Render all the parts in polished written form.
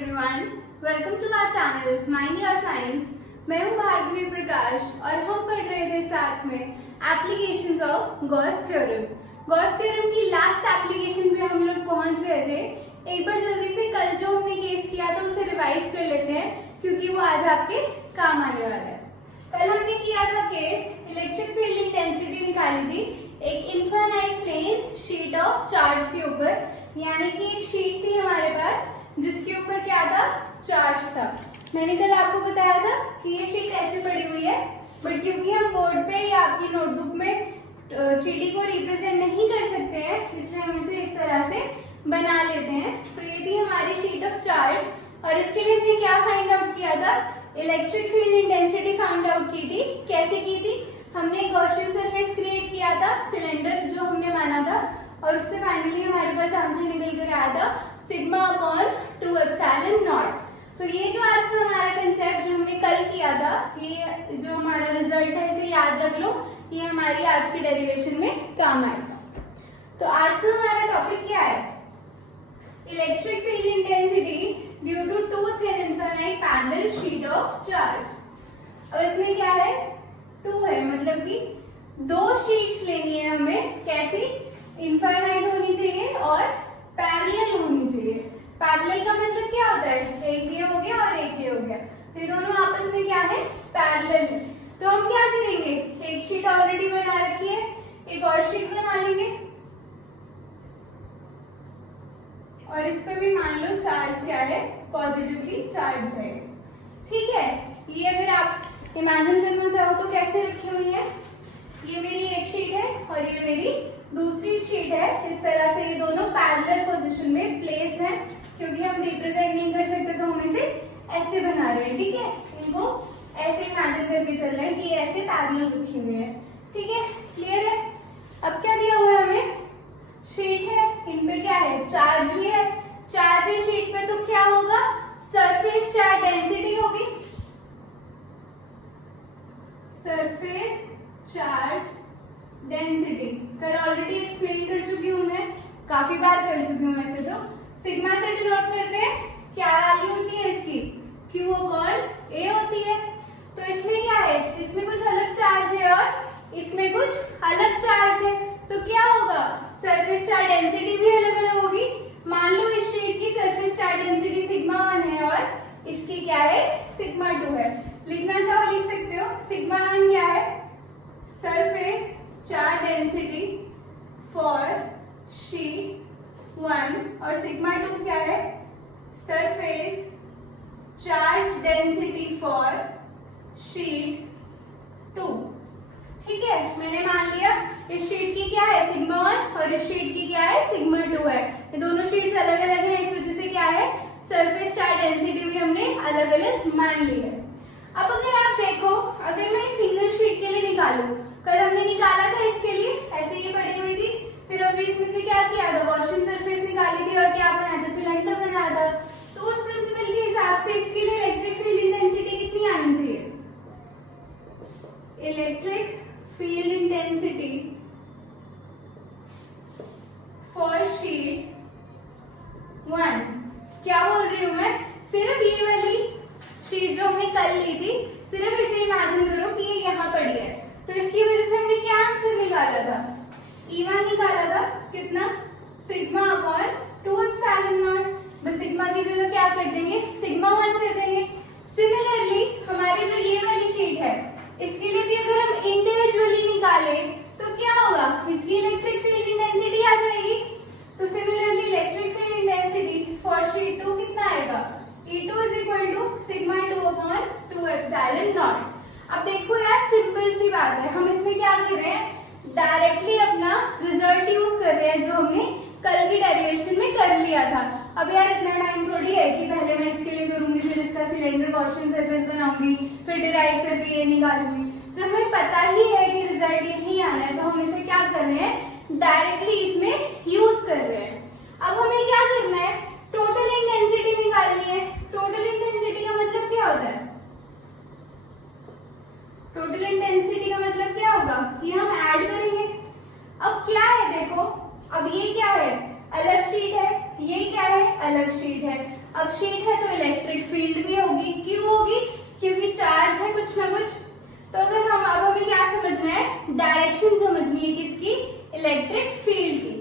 Everyone, welcome to our channel mind your science. मैं हूं भार्गवी प्रकाश और हम पढ़ रहे थे साथ में applications of Gauss theorem. Gauss theorem की लास्ट एप्लीकेशन पे हम लोग पहुंच गए थे। एक बार जल्दी से कल जो हमने केस किया था उसे रिवाइज कर लेते हैं क्योंकि वो आज आपके काम आने वाला है। कल हमने किया था केस, इलेक्ट्रिक फील्ड इंटेंसिटी निकाली थी एक infinite plane sheet of charge के ऊपर, यानी कि एक शीट थी हमारे पास जिसके ऊपर क्या था, चार्ज था। मैंने कल आपको बताया था कि ये शीट ऐसे पड़ी हुई है, बट क्योंकि हम बोर्ड पे या आपकी नोटबुक में 3D को रिप्रेजेंट नहीं कर सकते हैं, इसलिए हम इसे इस तरह से बना लेते हैं। तो ये थी हमारी शीट ऑफ चार्ज और इसके लिए हमने क्या फाइंड आउट किया था, electric field intensity find out की थी। कैसे की थी, हमने गॉसियन सरफेस क्रिएट किया था, सिलेंडर जो हमने माना था, और उससे फाइनली हमारे पास आंसर निकल कर आया था सिग्मा अपॉन 2 एप्सिलॉन नॉट। तो ये जो आज का हमारा कंसेप्ट जो हमने कल किया था, ये जो हमारा रिजल्ट है इसे याद रख लो, ये हमारी आज की डेरिवेशन में काम आएगा। तो आज का हमारा टॉपिक क्या है, electric field intensity due to two thin infinite parallel sheet of charge. अब इसमें क्या है, 2 है, मतलब कि 2 शीट्स लेनी है हमें। कैसी, इनफाइनाइट होनी चाहिए और पैरेलल होनी चाहिए। पैरेलल का मतलब क्या होता है, एक ये हो गया और एक ये हो गया, तो ये दोनों आपस में क्या है, पैरेलल है। तो हम क्या करेंगे, एक शीट ऑलरेडी बना रखी है, एक और शीट बना लेंगे और इस पे भी मान लो चार्ज क्या है, पॉजिटिवली चार्ज है। ठीक है, ये अगर आप इमेजिन करना चाहो तो कैसे रखी हुई है, ये मेरी एक शीट है और ये मेरी दूसरी शीट है। इस तरह से ये दोनों पैरेलल पोजीशन में प्लेस है, क्योंकि हम रिप्रेजेंट नहीं कर सकते तो हम इसे ऐसे बना रहे हैं। ठीक है, इनको ऐसे इमेजिन करके चल रहे हैं कि ये ऐसे पैरेलल रखी हुई है। ठीक है, क्लियर है। अब क्या दिया हुआ है हमें, शीट है, इन पे क्या है, चार्ज भी है। चार्ज है शीट पे तो क्या होगा, सरफेस चार्ज डेंसिटी होगी, सरफेस चार्ज डेंसिटी। कल ऑलरेडी एक्सप्लेन कर चुकी हूं मैं, काफी बार कर चुकी हूं वैसे तो। सिग्मा से डिनोट करते हैं, क्या वैल्यू होती है इसकी, Q अपॉन A होती है। तो इसमें क्या है, इसमें कुछ अलग चार्ज है और इसमें कुछ अलग चार्ज है, तो क्या होगा, सरफेस चार्ज डेंसिटी भी अलग अलग होगी। मान लो इस शीट की सरफेस चार्ज डेंसिटी सिग्मा 1 है और इसकी क्या है, सिग्मा 2 है। लिखना चाहो लिख सकते हो, सिग्मा 1 क्या है, surface charge density for sheet 1 और सिग्मा 2 क्या है, surface charge density for sheet 2। ठीक है, मैंने मान लिया इस शीट की क्या है, सिग्मा 1 और इस शीट की क्या है, सिग्मा 2 है। ये दोनों शीट्स अलग अलग हैं, इस वजह से क्या है, सरफेस चार्ज डेंसिटी भी हमने अलग अलग मान ली है। अब अगर आप देखो, अगर मैं सिंगल शीट के लिए निकालूं, कल हमने निकाला था इसके लिए, ऐसे ये पड़ी हुई थी, फिर हमने इसमें से क्या किया था, गॉसियन सरफेस निकाली थी और क्या बनाया था, सिलेंडर बनाया था। तो उस प्रिंसिपल के हिसाब से इसके लिए इलेक्ट्रिक फील्ड इंटेंसिटी कितनी आनी चाहिए, electric field intensity for sheet 1, क्या बोल रही हूं मैं, सिर्फ ये वाली शीट जो हमने कल ली थी, सिर्फ इसे इमेजिन करो कि ये यहाँ पड़ी है। तो इसकी वजह से हमने क्या आंसर निकाला था, E1 निकाला था, कितना, सिग्मा अपॉन 2 एप्सिलॉन नॉट। बस सिग्मा की जगह क्या कर देंगे, सिग्मा 1 कर देंगे। सिमिलरली हमारी जो ये वाली शीट है, इसके लिए भी अगर हम इंडिविजुअली निकाले तो क्या होगा, इसकी इलेक्ट्रिक फील्ड इंटेंसिटी आ जाएगी। तो similarly electric field intensity for sheet 2 कितना आएगा, E2 is equal to sigma 2 upon 2 epsilon naught। अब देखो यार, सिंपल सी बात है, हम इसमें क्या कर रहे हैं, डायरेक्टली अपना रिजल्ट यूज कर रहे हैं जो हमने कल की डेरिवेशन में कर लिया था। अब यार इतना टाइम थोड़ी है कि पहले मैं इसके लिए करूंगी, फिर इसका सिलेंडर गॉसियन सरफेस बनाऊंगी, फिर डिराइव करके ये निकालूंगी। जब हमें पता ही है कि रिजल्ट यही आना है, तो हम इसे क्या कर रहे हैं, डायरेक्टली इसमें यूज कर रहे हैं। अब हमें क्या करना है, टोटल इंटेंसिटी निकालनी है। टोटल इंटेंसिटी का मतलब क्या होता है, टोटल इंटेंसिटी का मतलब क्या होगा कि हम ऐड करेंगे। अब क्या है देखो, अब ये क्या है, अलग शीट है, ये क्या है, अलग शीट है। अब शीट है तो इलेक्ट्रिक फील्ड भी होगी। क्यों होगी? क्योंकि चार्ज है कुछ ना कुछ। तो अगर हम अब हमें क्या समझना है, डायरेक्शन समझनी है किसकी, इलेक्ट्रिक फील्ड की।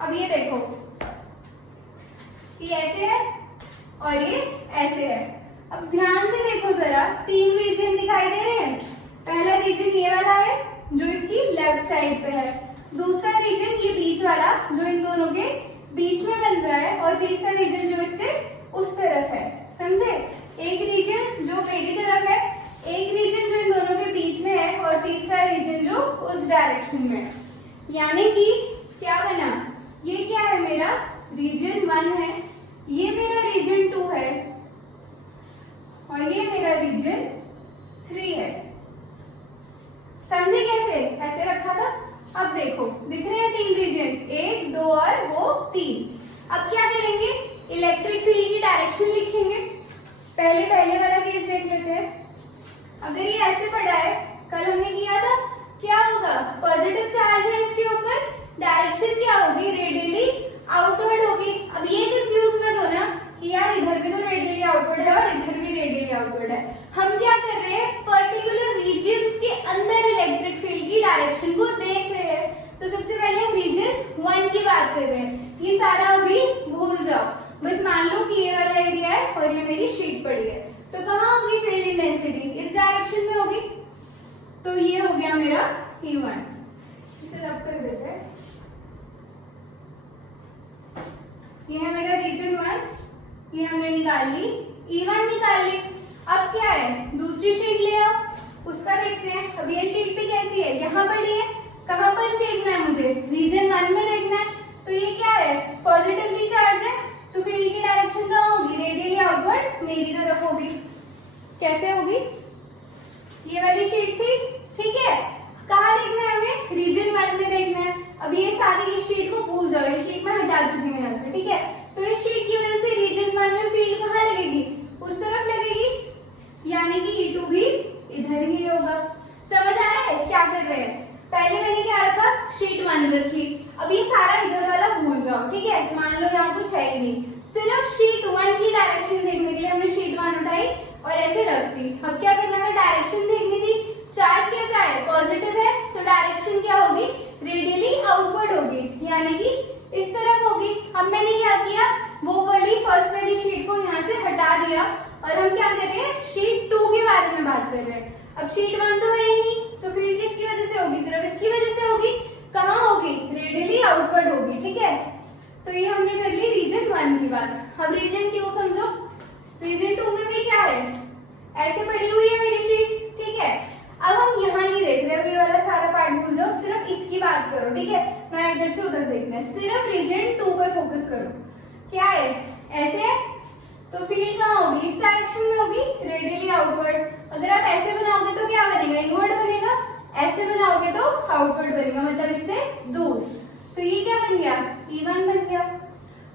अब ये देखो, ये ऐसे है और ये ऐसे है। अब ध्यान से देखो जरा, 3 रीजन दिखाई दे रहे हैं। पहला रीजन ये वाला है जो इसकी लेफ्ट साइड पे है, दूसरा रीजन ये बीच वाला जो इन दोनों के बीच में बन रहा है, और तीसरा रीजन जो इससे उस तरफ है। समझे? एक रीजन जो मेरी तरफ है, एक रीजन जो इन दोनों के बीच में है, और तीसरा रीजन जो उस डायरेक्शन में है। यानी कि क्या बना, ये क्या है, मेरा रीजन 1 है, ये मेरा रीजन 2 है, और ये मेरा रीजन 3 है। समझे कैसे? ऐसे रखा था। अब देखो, दिख रहे हैं 3 रीजन, 1, 2 और वो 3। अब क्या करेंगे, इलेक्ट्रिक फील्ड की डायरेक्शन लिखेंगे। पहले वाला केस देख लेते हैं। अगर ये ऐसे पड़ा है, कल हमने किया था, क्या होगा, पॉजिटिव चार्ज है इसके ऊपर, डायरेक्शन क्या होगी, रेडियली आउटवर्ड होगी। अब ये कंफ्यूज मत होना कि यार इधर भी तो रेडियली आउटवर्ड है और इधर भी रेडियली आउटवर्ड है। हम क्या कर रहे हैं, पर्टिकुलर रीजन्स के अंदर इलेक्ट्रिक फील्ड की डायरेक्शन को देख रहे हैं। तो सबसे पहले हम रीजन 1 की बात कर रहे हैं। ये सारा अभी भूल जाओ, बस मान लो कि ये वाला एरिया है और ये मेरी शीट पड़ी है। तो कहाँ होगी फील्ड इंटेंसिटी, इस डायरेक्शन में होगी। तो ये हो गया मेरा E1। इसे रब कर देते हैं। ये है मेरा रीजन 1, ये हमने निकाल ली, E1 निकाल ली। अब क्या है, दूसरी शीट ले आओ, उसका देखते हैं। अब ये शीट पे कैसी है, यहाँ पड़ी है, कहाँ पर देखना है मुझे, रीजन 1 में देखना है। तो ये क्या है, पॉजिटिवली चार्ज है, तो फील्ड की डायरेक्शन कहाँ होगी, रेडियली आउटवर्ड मेरी तरफ होगी। कैसे होगी, ये वाली शीट थी, ठीक है, कहाँ देखना है हमें, रीजन 1 में देखना है। अब ये सारी इस शीट को भूल जाओ, ये शीट मैं हटा चुकी हूँ यहाँ से, ठीक है। तो इस शीट की वजह से रीजन 1 में फील्ड कहाँ लगेगी, उस तरफ लगेगी, यानी कि E2 भी इधर ही होगा। समझ आ रहा है क्या कर रहे हैं? पहले मैंने क्या रखा, शीट 1 रखी। अब ये सारा इधर वाला भूल जाओ, ठीक है, मान लो यहाँ कुछ है ही नहीं, सिर्फ शीट 1 की डायरेक्शन देखने के लिए हमने शीट 1 उठाई और ऐसे रख दी। अब क्या करना था, डायरेक्शन देखनी थी। चार्ज कैसा है, पॉजिटिव है, तो डायरेक्शन क्या होगी, रेडियली आउटवर्ड होगी, यानी कि इस तरफ होगी। अब मैंने क्या किया, वो वाली फर्स्ट वाली शीट को यहाँ से हटा दिया और हम क्या कर रहे हैं, शीट 2 के बारे में बात कर रहे हैं। अब शीट 1 तो है ही नहीं, तो फील्ड किसकी वजह से होगी, सिर्फ इसकी वजह से होगी। कहाँ होगी, रेडियली आउटवर्ड होगी, ठीक है। तो ये हमने कर ली रीजन 1 की बात। अब रीजन 2 समझो। रीजन 2 में भी क्या है, ऐसे पड़ी हुई है मेरी शीट, ठीक है। अब हम यहाँ नहीं देख रहे, ये वाला सारा पार्ट भूल जाओ, सिर्फ इसकी बात करो, ठीक है। मैं इधर से उधर देखना है, सिर्फ रीजन 2 पे फोकस करो। क्या है, ऐसे है, तो फील्ड कहाँ होगी, इस डायरेक्शन में होगी, रेडियली आउटवर्ड। अगर आप ऐसे बनाओगे तो क्या बनेगा, इनवर्ड बनेगा, ऐसे बनाओगे तो आउटवर्ड बनेगा, मतलब इससे दूर। तो ये क्या बन गया, E1 बन गया।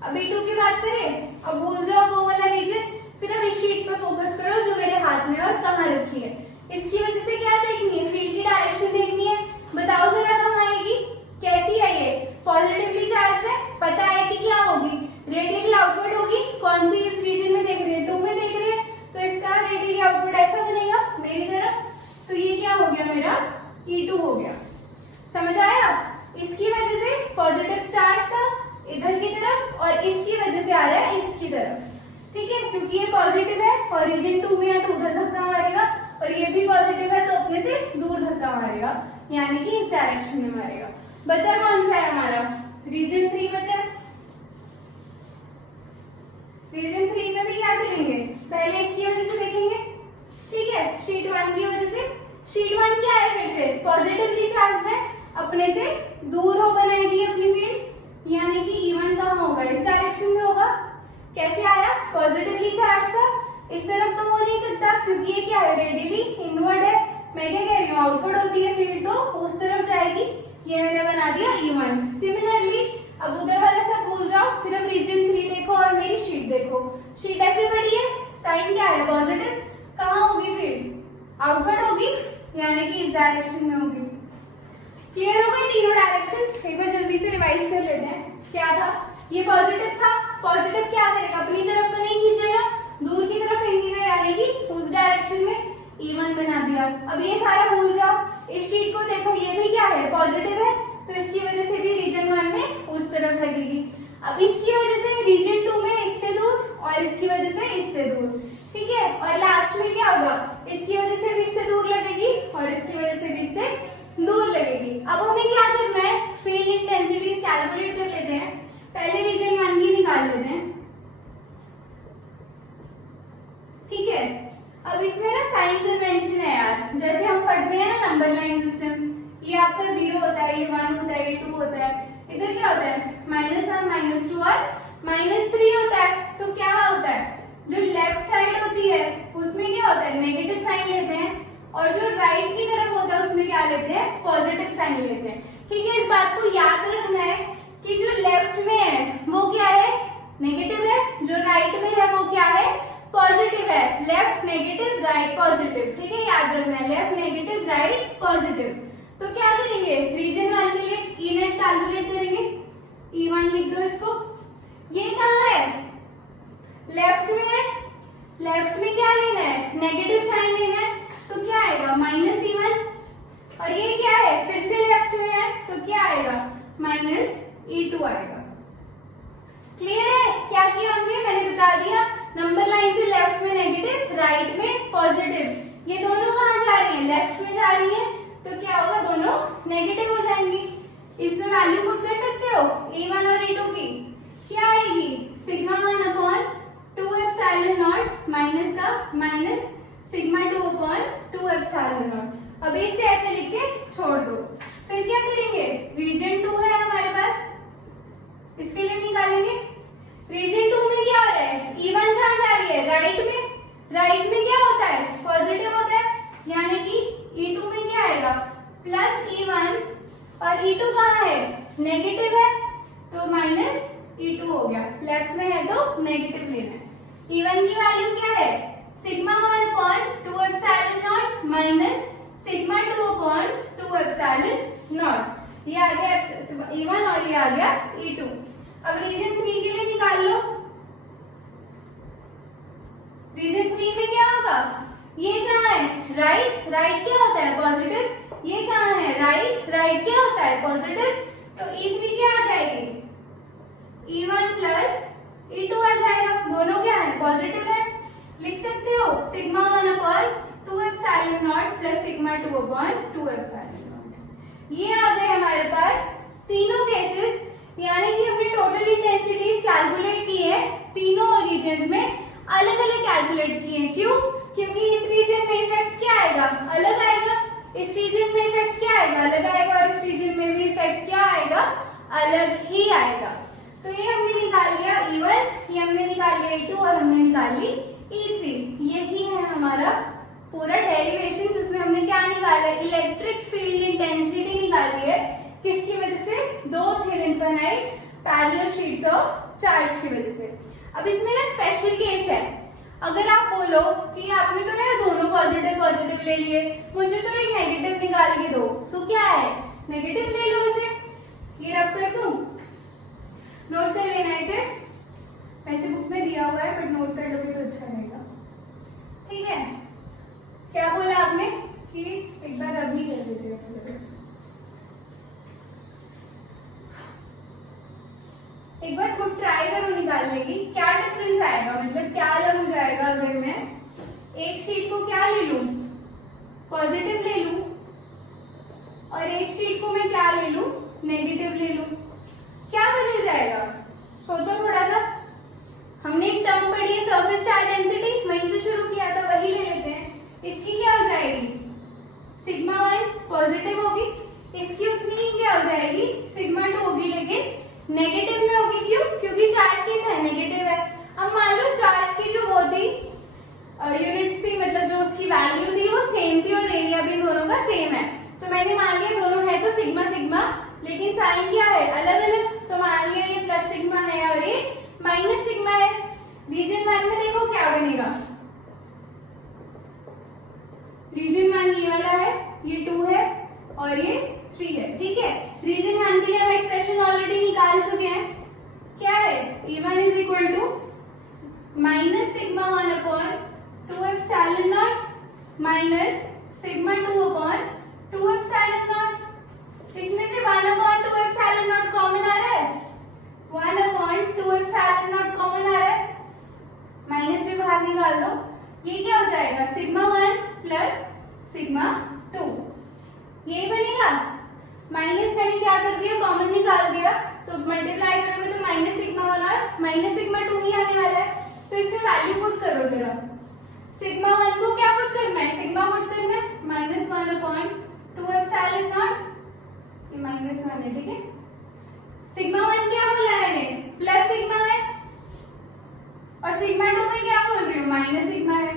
अब E2 की बात करें, अब भूल जाओ वो वाला रीजन, सिर्फ इस शीट पे फोकस करो जो मेरे हाथ में और कहाँ रखी है। इसकी वजह से क्या देखनी है, फील्ड की डायरेक्शन देखनी है। बताओ जरा कहाँ आएगी, कैसी है ये, पॉजिटिवली चार्ज है, पता है कि क्या होगी, रेडियली आउटवर्ड होगी। कौन सी इस रीजन में देख रहे हैं, 2 में देख रहे हैं, तो इसका रेडियली आउटवर्ड ऐसा बनेगा मेरी तरफ। तो ये क्या हो गया, मेरा E2 हो गया। समझ आया? इसकी वजह से पॉजिटिव चार्ज था इधर की तरफ और इसकी वजह से आ रहा है इसकी तरफ, ठीक है, क्योंकि ये पॉजिटिव है और रीजन 2 में है तो उधर धक्का मारेगा, और ये भी पॉजिटिव है तो अपने से दूर धक्का मारेगा, यानी कि इस डायरेक्शन में मारेगा। बचा कौन सा है हमारा, रीजन 3 बचा। रीजन 3 में भी क्या करेंगे, पहले इसकी वजह से देखेंगे, ठीक है, शीट 1 की वजह से। शीट 1 क्या है, फिर से पॉजिटिवली चार्ज है, अपने से दूर हो बनाएगी अपनी फील्ड, यानी कि E1 कहाँ होगा, इस डायरेक्शन में होगा। कैसे आया, पॉजिटिवली चार्ज था, इस तरफ तो हो नहीं सकता क्योंकि ये क्या है, रेडियली इनवर्ड है। मैं क्या कह रही हूँ, आउटवर्ड होती है फील्ड तो उस तरफ जाएगी, ये मैंने बना दिया E1। सिमिलरली अब उधर वाला सब भूल जाओ, सिर्फ रीजन 3 देखो और मेरी शीट देखो। शीट ऐसे पड़ी है, साइन क्या है, पॉजिटिव, कहाँ होगी फील्ड, आउटवर्ड होगी, यानी कि इस डायरेक्शन में होगी। क्लियर हो गई तीनों डायरेक्शंस? एक बार जल्दी से रिवाइज कर लेते हैं। क्या था, ये पॉजिटिव था, पॉजिटिव क्या करेगा, अपनी तरफ तो नहीं अब ये सारा भूल जाओ। इस शीट को देखो, ये भी क्या है, पॉजिटिव है, तो इसकी वजह से भी रीजन 1 में उस तरफ लगेगी। अब इसकी वजह से रीजन 2 में इससे दूर और इसकी वजह से इससे दूर, ठीक है। और लास्ट में क्या होगा, इसकी वजह से भी इससे दूर लगेगी और इसकी वजह से भी इससे दूर लगेगी। अब हमें क्या करना है, फील्ड इंटेंसिटीज कैलकुलेट कर लेते हैं। पहले रीजन 1 की निकाल लेते हैं, ठीक है। अब इसमें ना साइन कन्वेंशन है यार, जैसे हम पढ़ते हैं ना नंबर लाइन सिस्टम, ये आपका 0 होता है, ये 1 होता है, ये 2 होता है, इधर क्या होता है -1 -2 और -3 होता है। तो क्या होता है, जो लेफ्ट साइड होती है उसमें क्या होता है, नेगेटिव साइन लेते हैं, और जो राइट की तरफ होता है उसमें क्या लेते हैं, पॉजिटिव साइन लेते हैं, ठीक है। इस बात को याद रखना है कि जो लेफ्ट में है वो क्या है, नेगेटिव है, जो राइट में है वो क्या है, पॉजिटिव है। लेफ्ट नेगेटिव राइट पॉजिटिव, ठीक है, याद रखना है, लेफ्ट नेगेटिव राइट पॉजिटिव। तो क्या करेंगे, रीजन 1 के लिए ई नेट कैलकुलेट करेंगे, E1 लिख दो इसको। ये कहाँ है, लेफ्ट में है, लेफ्ट में क्या लेना है, नेगेटिव साइन लेना है, तो क्या आएगा -E1। और ये क्या है, फिर से लेफ्ट में है, तो क्या आएगा -E2 आएगा। क्लियर है, क्या किया हमने, मैंने बता दिया, नंबर लाइन से लेफ्ट में नेगेटिव, राइट में पॉजिटिव, ये दोनों कहाँ जा रही है, लेफ्ट में जा रही है, तो क्या होगा, दोनों नेगेटिव हो जाएंगी। इसमें वैल्यू पुट कर सकते हो E1 और E2 की, क्या आएगी, σ1/2ε0 माइनस का माइनस σ2/2ε0। अब एक से ऐसे लिख के छोड़ दो। फिर क्या करेंगे, रीजन 2 है हमारे पास, इसके लिए निकालेंगे। रीजन 2 में क्या हो रहा है, E1 कहाँ जा रही है, राइट में, राइट में क्या होता है, पॉजिटिव होता है, यानी कि E2 में क्या आएगा, +E1, और E2 कहाँ है, नेगेटिव है, तो -E2 हो गया, लेफ्ट में है तो नेगेटिव लेना है। E1 की वैल्यू क्या है, σ1/2ε0 माइनस σ2/2ε0, ये आ गया E1 और ये आ गया E2। अब रीजन 3 के लिए निकाल लो। रीजन 3 में क्या होगा, ये कहाँ है, राइट, राइट क्या होता है, पॉजिटिव, ये कहाँ है, राइट, राइट क्या होता है, पॉजिटिव, तो E3 क्या आ जाएगी, E1 + E2 आ जाएगा, दोनों क्या है, पॉजिटिव है। लिख सकते हो σ1/2ε0 + σ2/2ε0। ये आ गए हमारे पास तीनों केसेस, यानी कि हमने टोटल इंटेंसिटीज कैलकुलेट की है, तीनों रीजन्स में अलग अलग कैलकुलेट किए हैं। क्यों, क्योंकि इस रीजन में इफेक्ट क्या आएगा, अलग आएगा, इस रीजन में इफेक्ट क्या आएगा, अलग आएगा, और इस रीजन में भी इफेक्ट क्या आएगा, अलग ही आएगा। तो ये हमने निकाल लिया E1, ये हमने निकाल लिया E2 और हमने निकाल ली E3। यही है हमारा पूरा डेरिवेशन, जिसमें हमने क्या निकाला है, इलेक्ट्रिक फील्ड इंटेंसिटी निकाली है, किसकी वजह से, दो thin infinite parallel sheets of charge की वजह से। अब इसमें ना स्पेशल केस है, अगर आप बोलो कि आपने तो यार दोनों पॉजिटिव पॉजिटिव ले लिए, मुझे तो एक नेगेटिव निकाल के दो, तो क्या है, नेगेटिव ले लो इसे, ये रब कर दूं, नोट कर लेना इसे, वैसे बुक में दिया हुआ है बट नोट कर लोगे तो अच्छा रहेगा, ठीक है। क्या बोला आपने कि एक बार रब ही कर देते हैं, एक बार खुद ट्राई करो निकालने की, क्या डिफरेंस आएगा, मतलब क्या अलग हो जाएगा अगर मैं एक शीट को क्या ले लूं, पॉजिटिव ले लूं, और एक शीट को मैं क्या ले लूं, नेगेटिव ले लूं, क्या बदल जाएगा, सोचो थोड़ा सा। हमने एक टर्म पढ़ी है सरफेस चार्ज डेंसिटी, वहीं से शुरू किया था, वही ले लेते हैं। इसकी क्या हो जाएगी, σ1 पॉजिटिव होगी, इसकी उतनी ही क्या हो जाएगी, σ2 होगी, लेकिन नेगेटिव में होगी। क्यों, क्योंकि चार्ज कैसा है, नेगेटिव है। अब मान लो चार्ज की जो वो थी यूनिट्स थी, मतलब जो उसकी वैल्यू थी वो सेम थी और एरिया भी दोनों का सेम है, तो मैंने मान लिया दोनों है तो सिग्मा सिग्मा, लेकिन साइन क्या है, अलग अलग, तो मान लिया ये प्लस सिग्मा है और ये माइनस सिग्मा है। रीजन 1 में देखो क्या बनेगा, रीजन 1 ये वाला है, ये 2 है और ये 3 है, ठीक है। रीजन 1 के लिए हम एक्सप्रेशन ऑलरेडी निकाल चुके हैं, क्या है, E1 is equal to minus σ1/2ε0 minus sigma 2/2 epsilon naught. इसमें से 1/2 एप्सिलॉन नॉट कॉमन आ रहा है, 1/2 एप्सिलॉन नॉट कॉमन आ रहा है, माइनस भी बाहर निकाल दो। ये क्या हो जाएगा, सिग्मा 1 प्लस सिग्मा 2, यही बनेगा। माइनस मैंने क्या कर दिया, कॉमन निकाल दिया, तो मल्टीप्लाई करोगे तो माइनस सिग्मा 1 और माइनस सिग्मा 2 ही आने वाला है। तो इसमें वैल्यू पुट करो जरा। सिग्मा 1 को क्या पुट करना है, सिग्मा पुट करना है -1/2 एप्सिलॉन नॉट, ये -1 है, ठीक है। सिग्मा 1 क्या बोला मैंने, प्लस सिग्मा है, और सिग्मा 2 में क्या बोल रही हूँ, माइनस सिग्मा है।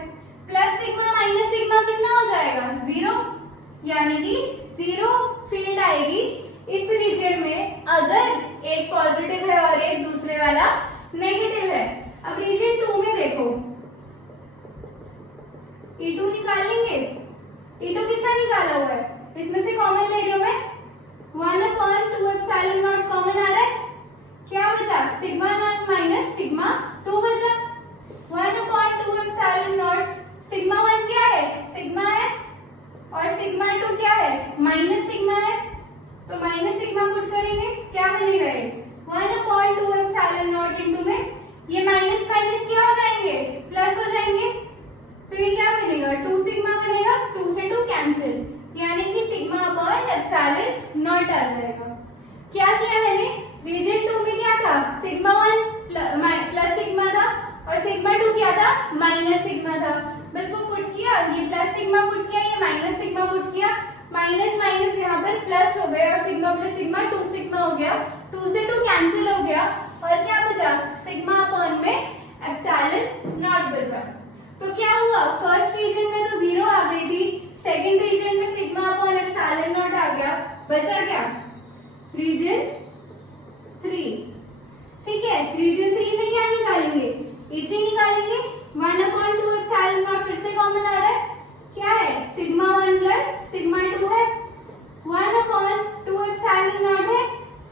प्लस सिग्मा माइनस सिग्मा कितना हो जाएगा, 0, यानी कि 0 फील्ड आएगी इस रीजन में अगर एक पॉजिटिव है और एक दूसरे वाला नेगेटिव है। अब रीजन 2 में देखो, E2 निकालेंगे, E2 कितना निकाला हुआ है, इसमें से कॉमन ले रही हूं मैं, 1/2 एप्सिलॉन नॉट कॉमन आ रहा है, क्या बचा, सिग्मा 1 माइनस सिग्मा 2 बचा, 1/2 एप्सिलॉन नॉट। सिग्मा 1 क्या है, सिग्मा है, और सिग्मा 2 क्या है, माइनस सिग्मा है, तो माइनस सिग्मा पुट करेंगे, क्या बनेगा ये 1/2 एप्सिलॉन नॉट इनटू में ये माइनस माइनस क्या हो जाएंगे, प्लस हो जाएंगे, तो ये क्या बनेगा 2 सिग्मा बनेगा, 2 से 2 कैंसिल, यानी कि सिग्मा अपॉन एप्सिलॉन नॉट आ जाएगा। क्या किया मैंने, रीजन 2 में क्या था, सिग्मा 1 प्लस सिग्मा था और सिग्मा 2 क्या था, माइनस सिग्मा था, बस वो पुट किया, ये प्लस सिग्मा पुट किया, ये माइनस सिग्मा पुट किया, माइनस माइनस यहाँ पर प्लस हो गया और सिग्मा प्लस सिग्मा 2 सिग्मा हो गया, 2 से 2 कैंसिल हो गया, और क्या बचा, सिग्मा अपॉन में एप्सिलॉन नॉट बचा। तो क्या हुआ, फर्स्ट रीजन में तो 0 आ गई थी, सेकंड रीजन में सिग्मा अपॉन एप्सिलॉन नॉट आ गया, बचा क्या, रीजन 3, ठीक है। रीजन 3 में क्या निकालेंगे, E3 निकालेंगे, 1/2 एप्सिलॉन नॉट फिर से कॉमन आ रहा है, क्या है, सिग्मा 1 प्लस सिग्मा 2 है, 1/2 एप्सिलॉन नॉट है,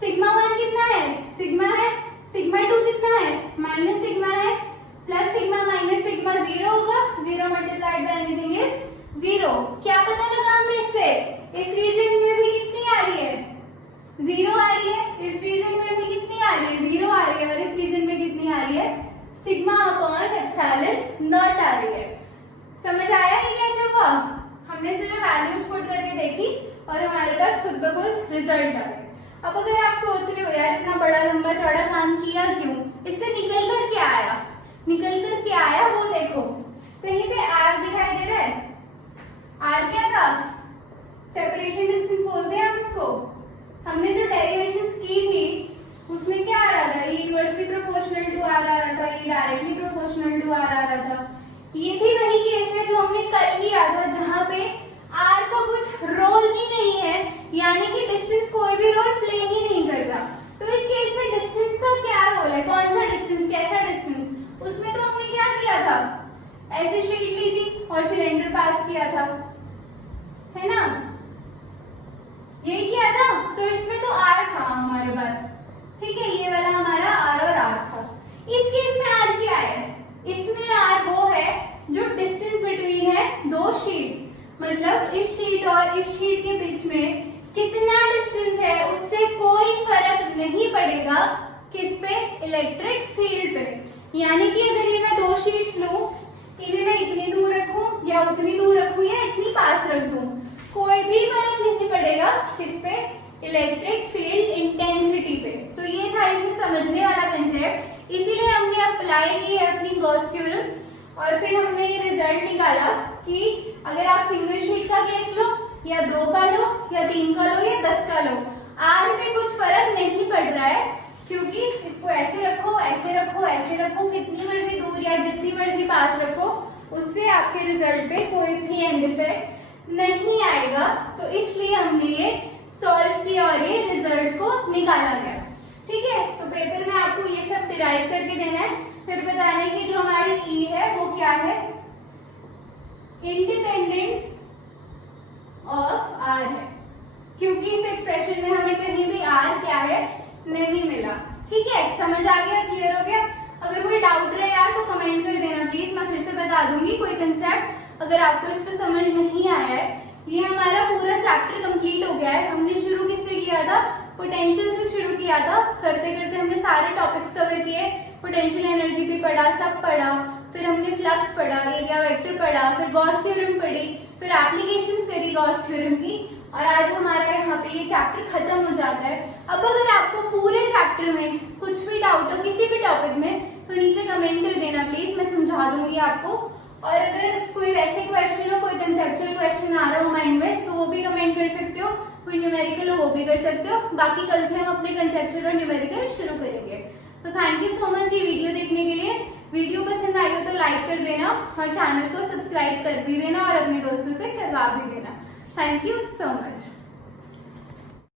सिग्मा 1 कितना है, सिग्मा है, सिग्मा 2 कितना है, माइनस सिग्मा है, प्लस सिग्मा माइनस सिग्मा 0 होगा, 0 मल्टीप्लाइड बाय एनीथिंग इज 0। क्या पता लगा हमें इससे, इस रीजन में भी कितनी आ रही है, 0 आ रही है, इस रीजन में भी कितनी आ रही है, 0 आ रही है, और इस रीजन में कितनी आ रही है, सिग्मा अपॉन एप्सिलॉन नॉट आ रही है। समझ आया ये कैसे हुआ, हमने सिर्फ वैल्यूज पुट करके देखी और हमारे पास खुद ब खुद रिजल्ट आ गए। अब अगर आप सोच रहे हो यार इतना बड़ा लंबा चौड़ा काम किया क्यों, इससे निकल कर क्या आया, निकल कर क्या आया वो देखो, कहीं पे आर दिखाई दे रहा है, आर क्या था, सेपरेशन डिस्टेंस बोलते हैं हम इसको। हमने जो डेरिवेशंस की थी उसमें क्या आ रहा था, ये इनवर्सली प्रोपोर्शनल टू आर आ रहा था, ये डायरेक्टली प्रोपोर्शनल टू आर आ रहा था। ये भी वही केस है जो हमने कल किया था, जहां पे आर का कुछ रोल ही नहीं है, यानी कि डिस्टेंस कोई भी रोल प्ले ही नहीं कर रहा। तो इस केस में डिस्टेंस का क्या रोल है, कौन सा डिस्टेंस, कैसा डिस्टेंस, उसमें तो हमने क्या किया था, ऐसे शीट ली थी और सिलेंडर पास किया था, है ना, यही किया था। तो इसमें तो आर था हमारे पास, ठीक है, ये वाला हमारा आर और आर था। इस केस में आर क्या है, इसमें आर वो है जो डिस्टेंस बिटवीन है दो शीट्स, मतलब इस शीट और इस शीट के बीच में कितना डिस्टेंस है उससे कोई फर्क नहीं पड़ेगा, किस पे, इलेक्ट्रिक फील्ड पे। यानी कि अगर ये मैं दो शीट्स लूं, इन्हें मैं इतनी दूर रखूं या उतनी दूर रखूं या इतनी पास रख दूं, कोई भी फर्क नहीं पड़ेगा किस पे, इलेक्ट्रिक फील्ड इंटेंसिटी पे। तो ये था इसमें समझने वाला कंसेप्ट, इसीलिए हमने अप्लाई की है अपनी गॉस थ्योरम, और फिर हमने ये रिजल्ट निकाला कि अगर आप सिंगल शीट का केस लो या 2 का लो या 3 का लो या 10 का लो, आर में कुछ फर्क नहीं पड़ रहा है, क्योंकि इसको ऐसे रखो, ऐसे रखो, ऐसे रखो, कितनी मर्जी दूर या जितनी मर्जी पास रखो, उससे आपके रिजल्ट पे कोई भी एंड इफेक्ट नहीं आएगा। तो इसलिए हमने ये सॉल्व किया और ये रिजल्ट्स को निकाला गया, ठीक है। तो पेपर में आपको ये सब डिराइव करके देना है, फिर बताने की जो हमारी ई है वो क्या है, इंडिपेंडेंट ऑफ आर है, क्योंकि इस एक्सप्रेशन में हमें कहीं भी आर क्या है नहीं मिला, ठीक है। समझ आ गया, क्लियर हो गया। अगर कोई डाउट रहे यार तो कमेंट कर देना प्लीज, मैं फिर से बता दूंगी कोई कंसेप्ट अगर आपको इस पे समझ नहीं आया है ये हमारा पूरा चैप्टर कंप्लीट हो गया है। हमने शुरू किससे किया था? पोटेंशियल से शुरू किया था। करते करते हमने सारे टॉपिक्स कवर किए। पोटेंशियल एनर्जी भी पढ़ा, सब पढ़ा, फिर हमने फ्लक्स पढ़ा, एरिया वेक्टर पढ़ा, फिर गॉस थ्योरम पढ़ी, फिर एप्लीकेशंस करी गॉस थ्योरम की, और आज हमारा यहाँ पे ये चैप्टर खत्म हो जाता है। अब अगर आपको पूरे चैप्टर में कुछ भी डाउट हो किसी भी टॉपिक में तो नीचे कमेंट कर देना प्लीज, मैं समझा दूंगी आपको। और अगर कोई वैसे क्वेश्चन हो, कोई कंसेप्चुअल क्वेश्चन आ रहा हो माइंड में तो वो भी कमेंट कर सकते हो, कोई न्यूमेरिकल हो वो भी कर सकते हो। बाकी कल से हम अपने कंसेप्चुअल और न्यूमेरिकल शुरू करेंगे। तो थैंक यू सो मच ये वीडियो देखने के लिए। वीडियो पसंद आई हो तो लाइक कर देना और चैनल को सब्सक्राइब कर भी देना और अपने दोस्तों से करवा भी देना। Thank you so much.